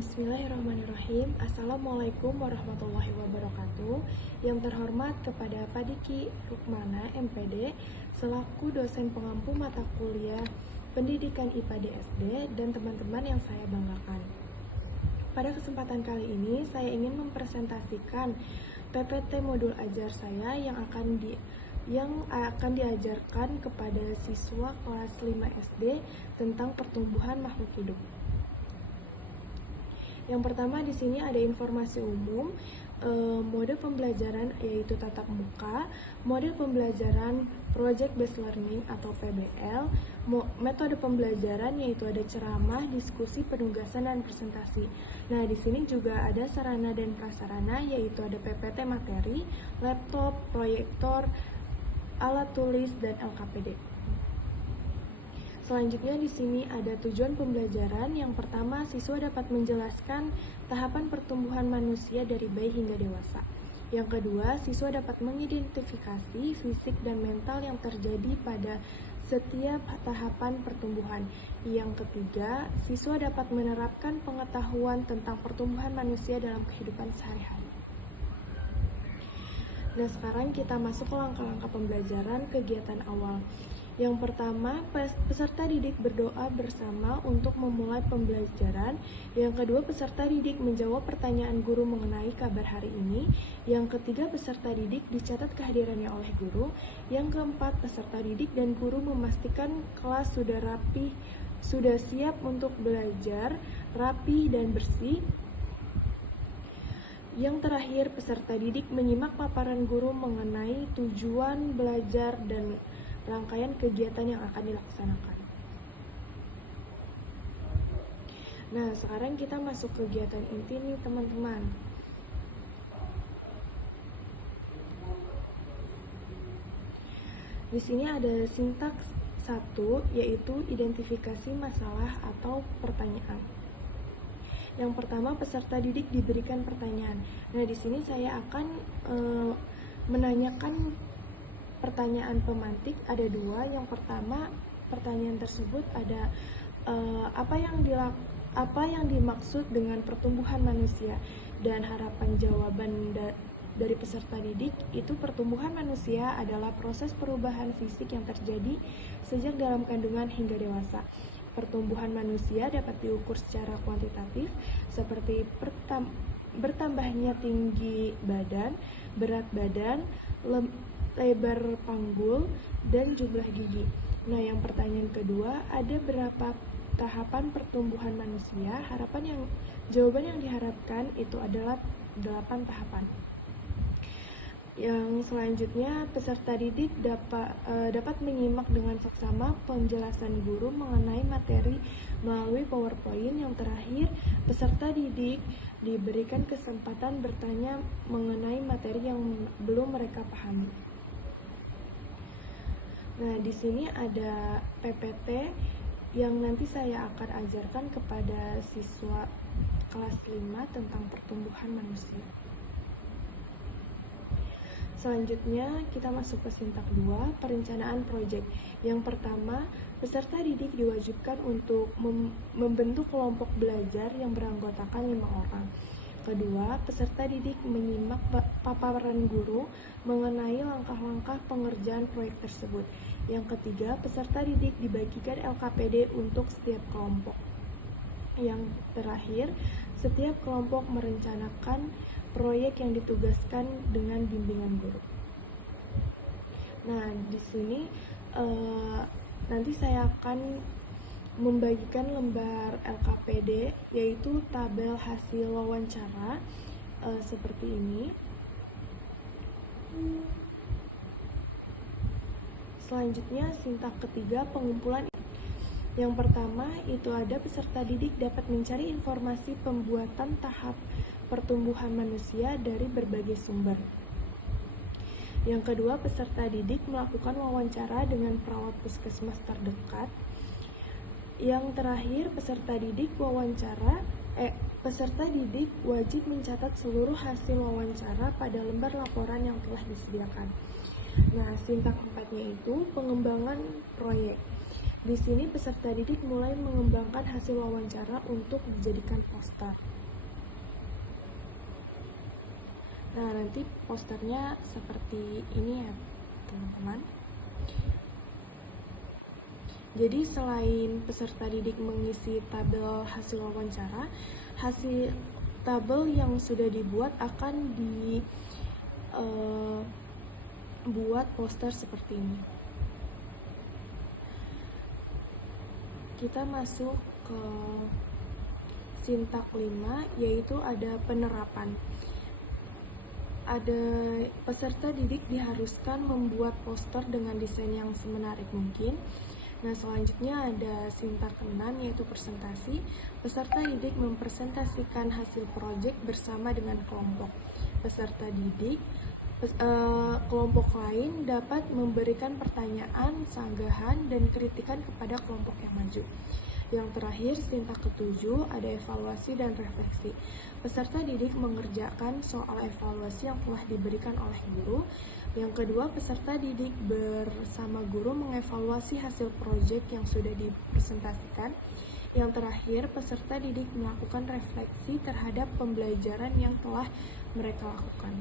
Bismillahirrahmanirrahim. Assalamualaikum warahmatullahi wabarakatuh. Yang terhormat kepada Pak Diki Rukmana, MPD, selaku dosen pengampu mata kuliah Pendidikan IPA DSD dan teman-teman yang saya banggakan. Pada kesempatan kali ini, saya ingin mempresentasikan PPT modul ajar saya yang akan diajarkan kepada siswa kelas 5 SD tentang pertumbuhan makhluk hidup. Yang pertama di sini ada informasi umum, mode pembelajaran yaitu tatap muka, mode pembelajaran project based learning atau PBL, metode pembelajaran yaitu ada ceramah, diskusi, penugasan dan presentasi. Nah, di sini juga ada sarana dan prasarana yaitu ada PPT materi, laptop, proyektor, alat tulis dan LKPD. Selanjutnya di sini ada tujuan pembelajaran. Yang pertama, siswa dapat menjelaskan tahapan pertumbuhan manusia dari bayi hingga dewasa. Yang kedua, siswa dapat mengidentifikasi fisik dan mental yang terjadi pada setiap tahapan pertumbuhan. Yang ketiga, siswa dapat menerapkan pengetahuan tentang pertumbuhan manusia dalam kehidupan sehari-hari. Nah, sekarang kita masuk ke langkah-langkah pembelajaran kegiatan awal. Yang pertama, peserta didik berdoa bersama untuk memulai pembelajaran. Yang kedua, peserta didik menjawab pertanyaan guru mengenai kabar hari ini. Yang ketiga, peserta didik dicatat kehadirannya oleh guru. Yang keempat, peserta didik dan guru memastikan kelas sudah siap untuk belajar, rapi dan bersih. Yang terakhir, peserta didik menyimak paparan guru mengenai tujuan belajar dan rangkaian kegiatan yang akan dilaksanakan. Nah, sekarang kita masuk kegiatan inti nih, teman-teman. Di sini ada sintaks 1, yaitu identifikasi masalah atau pertanyaan. Yang pertama, peserta didik diberikan pertanyaan. Nah, di sini saya akan menanyakan pertanyaan pemantik. Ada 2. Yang pertama, pertanyaan tersebut ada apa yang dimaksud dengan pertumbuhan manusia, dan harapan jawaban dari peserta didik itu pertumbuhan manusia adalah proses perubahan fisik yang terjadi sejak dalam kandungan hingga dewasa. Pertumbuhan manusia dapat diukur secara kuantitatif seperti bertambahnya tinggi badan, berat badan, lebar panggul, dan jumlah gigi. Nah, yang pertanyaan kedua, ada berapa tahapan pertumbuhan manusia? Jawaban yang diharapkan itu adalah 8 tahapan. Yang selanjutnya, peserta didik dapat menyimak dengan seksama penjelasan guru mengenai materi melalui PowerPoint. Yang terakhir, peserta didik diberikan kesempatan bertanya mengenai materi yang belum mereka pahami. Nah, di sini ada PPT yang nanti saya akan ajarkan kepada siswa kelas 5 tentang pertumbuhan manusia. Selanjutnya, kita masuk ke sintak 2, perencanaan proyek. Yang pertama, peserta didik diwajibkan untuk membentuk kelompok belajar yang beranggotakan 5 orang. Kedua, peserta didik menyimak paparan guru mengenai langkah-langkah pengerjaan proyek tersebut. Yang ketiga, peserta didik dibagikan LKPD untuk setiap kelompok. Yang terakhir, setiap kelompok merencanakan proyek yang ditugaskan dengan bimbingan guru. Nah, di sini nanti saya akan membagikan lembar LKPD, yaitu tabel hasil wawancara seperti ini. Selanjutnya, sintak ketiga, pengumpulan. Yang pertama, itu ada peserta didik dapat mencari informasi pembuatan tahap pertumbuhan manusia dari berbagai sumber. Yang kedua, peserta didik melakukan wawancara dengan perawat puskesmas terdekat. Yang terakhir, peserta didik wajib mencatat seluruh hasil wawancara pada lembar laporan yang telah disediakan. Nah, sintak 4-nya itu pengembangan proyek. Di sini peserta didik mulai mengembangkan hasil wawancara untuk dijadikan poster. Nah, nanti posternya seperti ini ya, teman-teman. Jadi selain peserta didik mengisi tabel hasil wawancara, hasil tabel yang sudah dibuat akan dibuat poster seperti ini. Kita masuk ke sintak 5, yaitu ada penerapan. Ada peserta didik diharuskan membuat poster dengan desain yang semenarik mungkin. Nah, selanjutnya ada sintak 6, yaitu presentasi. Peserta didik mempresentasikan hasil proyek bersama dengan kelompok peserta didik. Kelompok lain dapat memberikan pertanyaan, sanggahan, dan kritikan kepada kelompok yang maju. Yang terakhir, sintak ke-7, ada evaluasi dan refleksi. Peserta didik mengerjakan soal evaluasi yang telah diberikan oleh guru. Yang kedua, peserta didik bersama guru mengevaluasi hasil proyek yang sudah dipresentasikan. Yang terakhir, peserta didik melakukan refleksi terhadap pembelajaran yang telah mereka lakukan.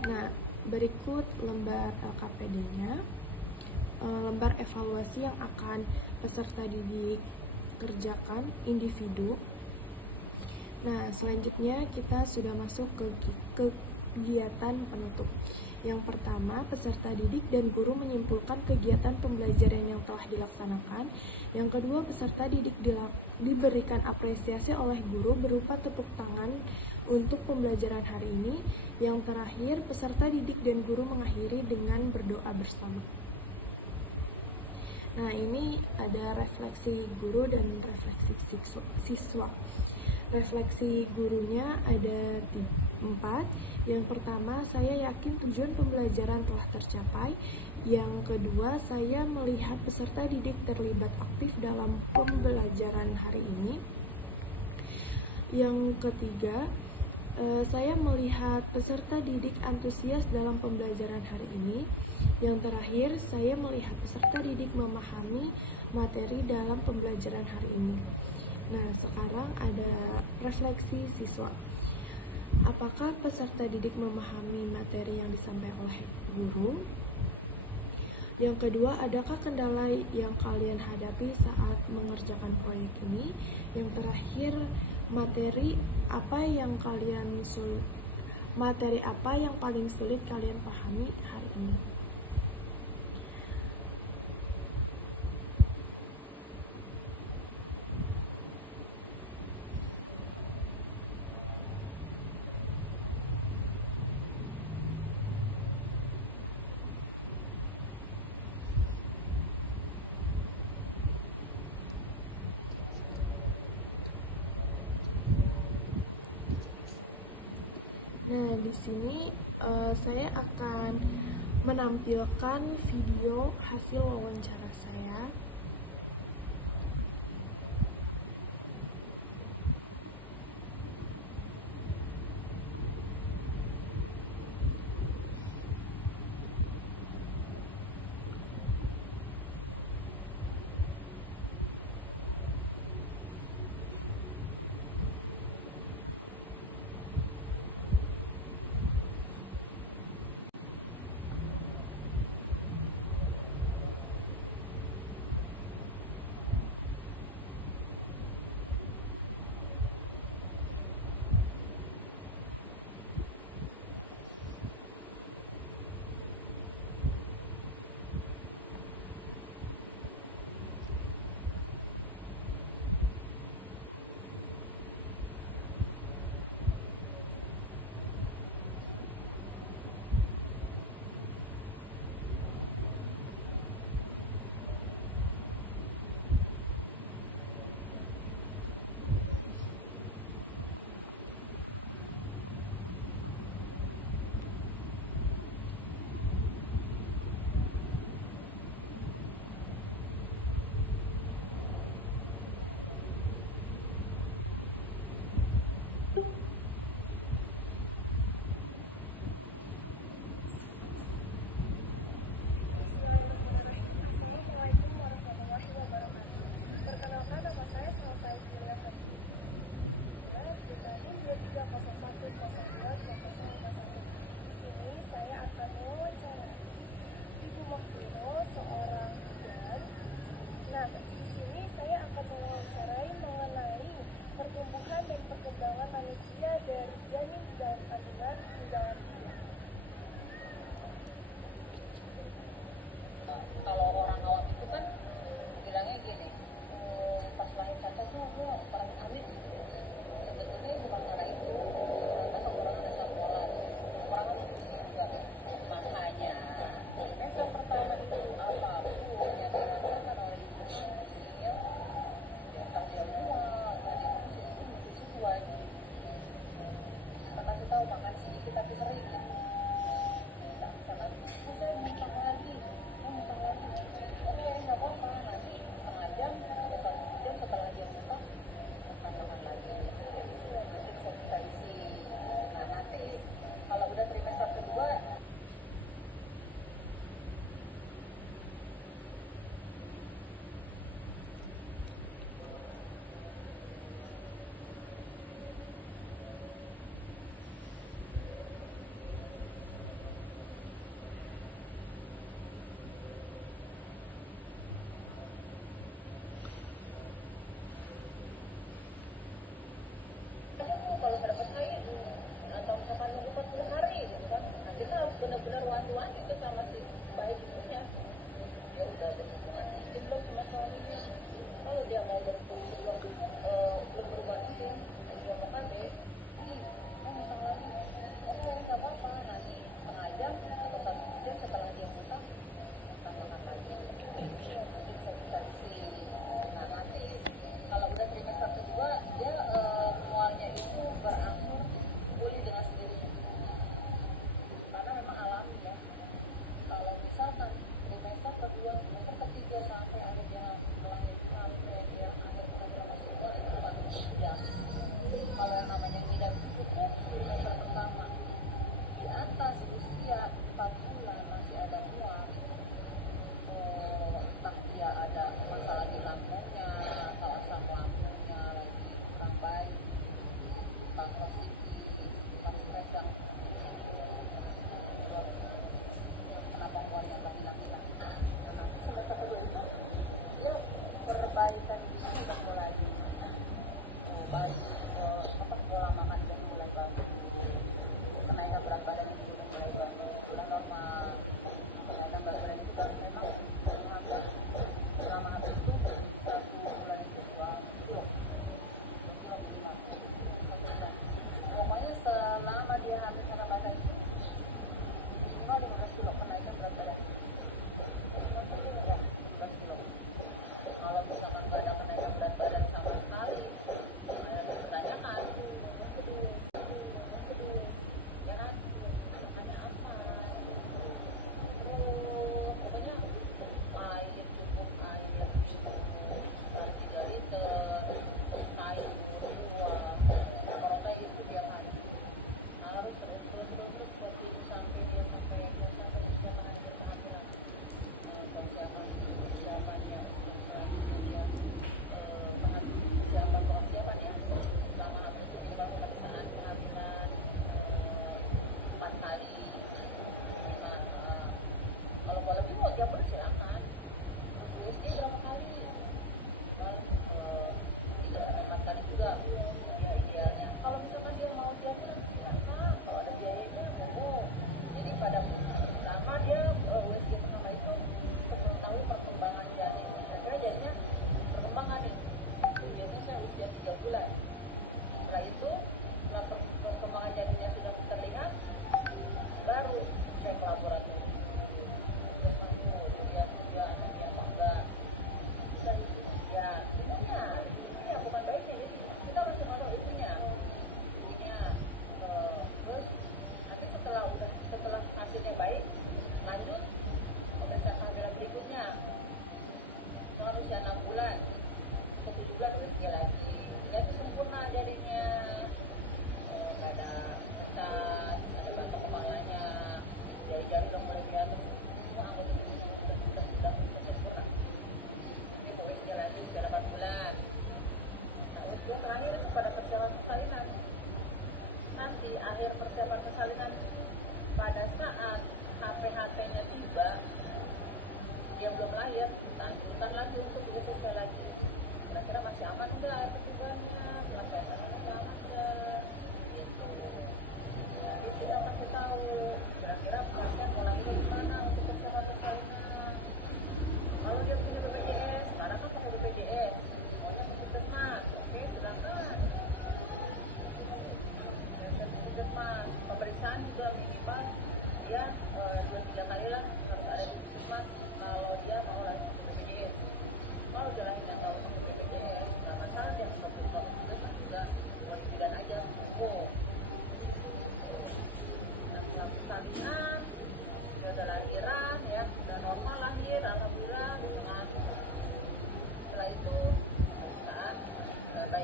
Nah, berikut lembar LKPD-nya. Lembar evaluasi yang akan peserta didik kerjakan individu. Nah, selanjutnya kita sudah masuk ke kegiatan penutup. Yang pertama, peserta didik dan guru menyimpulkan kegiatan pembelajaran yang telah dilaksanakan. Yang kedua, peserta didik diberikan apresiasi oleh guru berupa tepuk tangan untuk pembelajaran hari ini. Yang terakhir, peserta didik dan guru mengakhiri dengan berdoa bersama. Nah, ini ada refleksi guru dan refleksi siswa. Refleksi gurunya ada 4. Yang pertama, saya yakin tujuan pembelajaran telah tercapai. Yang kedua, saya melihat peserta didik terlibat aktif dalam pembelajaran hari ini. Yang ketiga, saya melihat peserta didik antusias dalam pembelajaran hari ini. Yang terakhir, saya melihat peserta didik memahami materi dalam pembelajaran hari ini. Nah, sekarang ada refleksi siswa. Apakah peserta didik memahami materi yang disampaikan oleh guru? Yang kedua, adakah kendala yang kalian hadapi saat mengerjakan proyek ini? Yang terakhir, materi apa yang paling sulit kalian pahami hari ini? Nah, di sini saya akan menampilkan video hasil wawancara saya.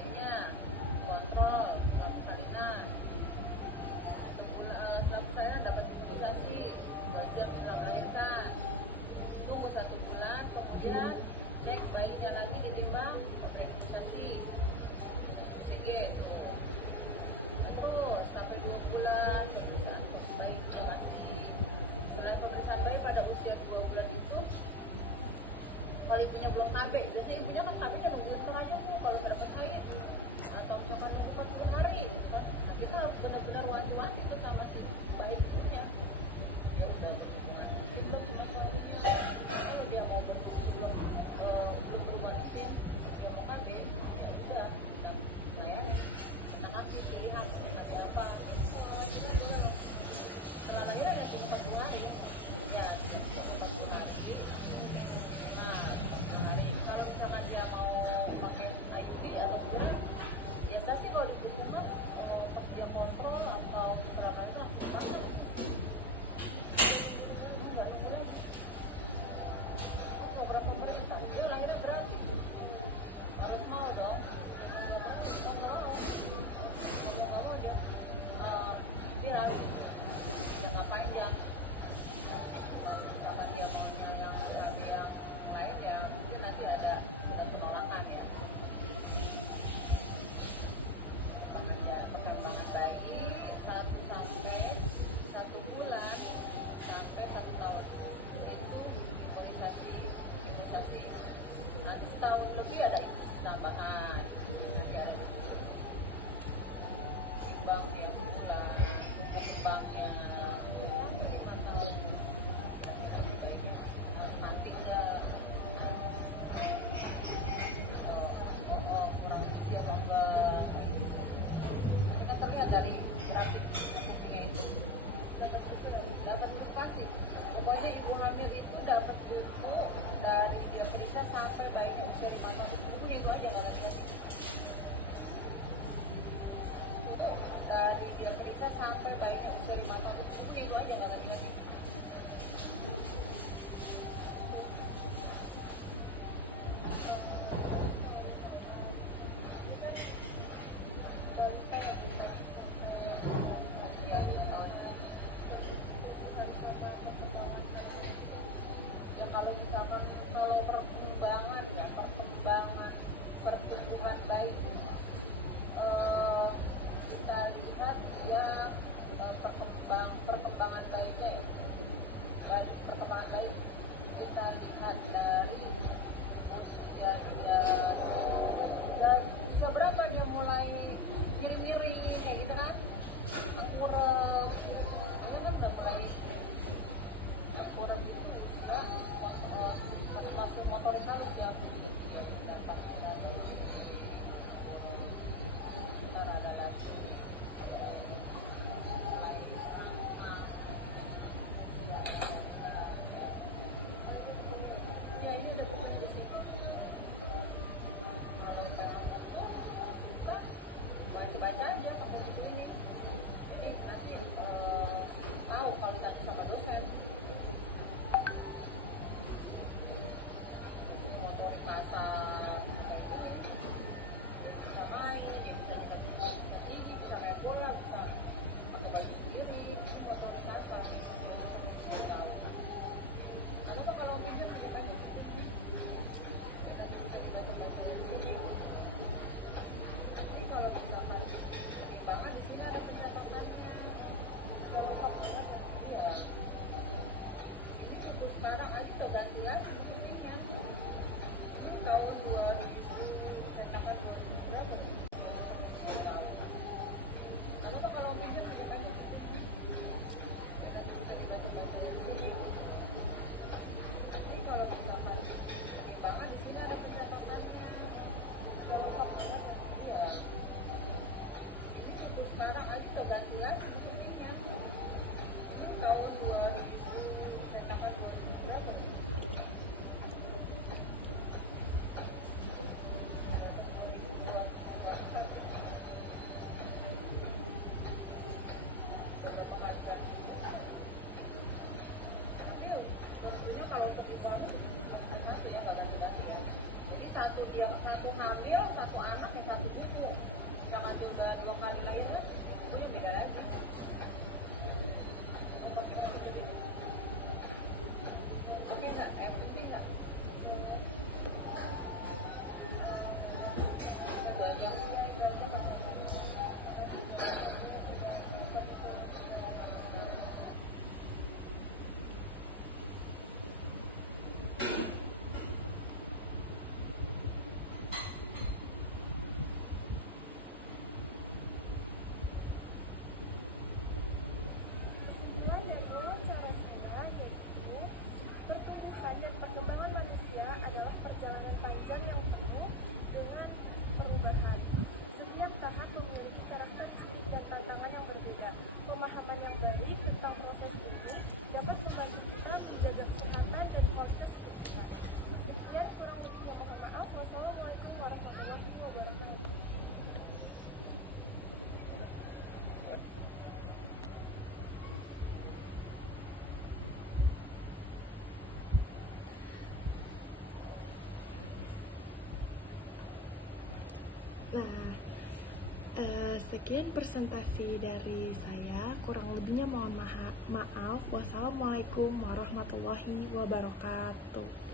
bayinya, kontrol setelah persalinan. Setelah persalinan dapat imunisasi, 2 jam setelah melahirkan. Tunggu 1 bulan, kemudian cek bayinya lagi ditimbang, pemberian imunisasi, BCG tuh. Terus sampai 2 bulan pemeriksaan bayi juga masih. Selain pemeriksaan bayi pada usia 2 bulan itu, kalau ibunya belum KB, biasanya ibunya kan KB-nya nungguin setengah jam tuh kalau sudah dapat haid, atau misalkan nunggu 40 hari gitu kan. Nah, kita harus benar-benar wanti-wanti tuh sama si bayi ibunya. Dia udah berhubungan intim belum sama suaminya. Kalau dia mau berhubungan belum berhubungan intim, dia mau KB, ya udah kita layani. Kita kasih pilihan nanti apa. Kita boleh loh. Setelah lahiran yang tunggu 40 hari, ya tunggu 40 hari. Nah, 40 hari. Kalau misalkan dia mau pakai IUD atau gimana, ya pasti kalau di puskesmas pas dia kontrol atau berapa itu langsung dipasang. Enggak nunggu lagi. Program pemerintah, dia lahirnya gratis. Harus mau dong. Nggak mau, kita nggak mau. Kalau nggak mau dia viral gitu. Jangka panjang. Kalau misalkan dia maunya yang lain ya mungkin nanti ada penolakan ya. Perkembangan bayi 1 bulan sampai 1 tahun itu imunisasi. Nanti setahun lebih ada imunisasi tambahan. Nanti ada timbang tiap bulan, tunggu kembangnya sampai 5 tahun. Kira-kira bayinya mati nggak? Kurang gizi atau enggak? Itu kan terlihat dari grafik kupingnya itu. Dapat pasti. Pokoknya ibu hamil itu dapat buku dari dia periksa sampai bayinya usia 5 tahun. Bukunya itu aja nggak ganti-ganti. Dari dia periksa sampai bayinya usia 5 tahun. Bukunya itu aja nggak ganti-ganti. Balita yang sampai udah 2 kali lahir kan punya beda lagi. Oke nggak? Penting nggak? Itu aja. Kesimpulan dari wawancara saya yaitu pertumbuhan dan perkembangan manusia adalah perjalanan panjang yang penuh dengan perubahan. Setiap tahap memiliki karakteristik dan tantangan yang berbeda. Pemahaman yang baik tentang proses ini dapat membantu kita menjaga kesehatan dan kualitas hidup kita. Sekian, kurang lebihnya mohon maaf. Wassalamualaikum warahmatullahi wabarakatuh. Nah, sekian presentasi dari saya. Kurang lebihnya mohon maaf. Wassalamualaikum warahmatullahi wabarakatuh.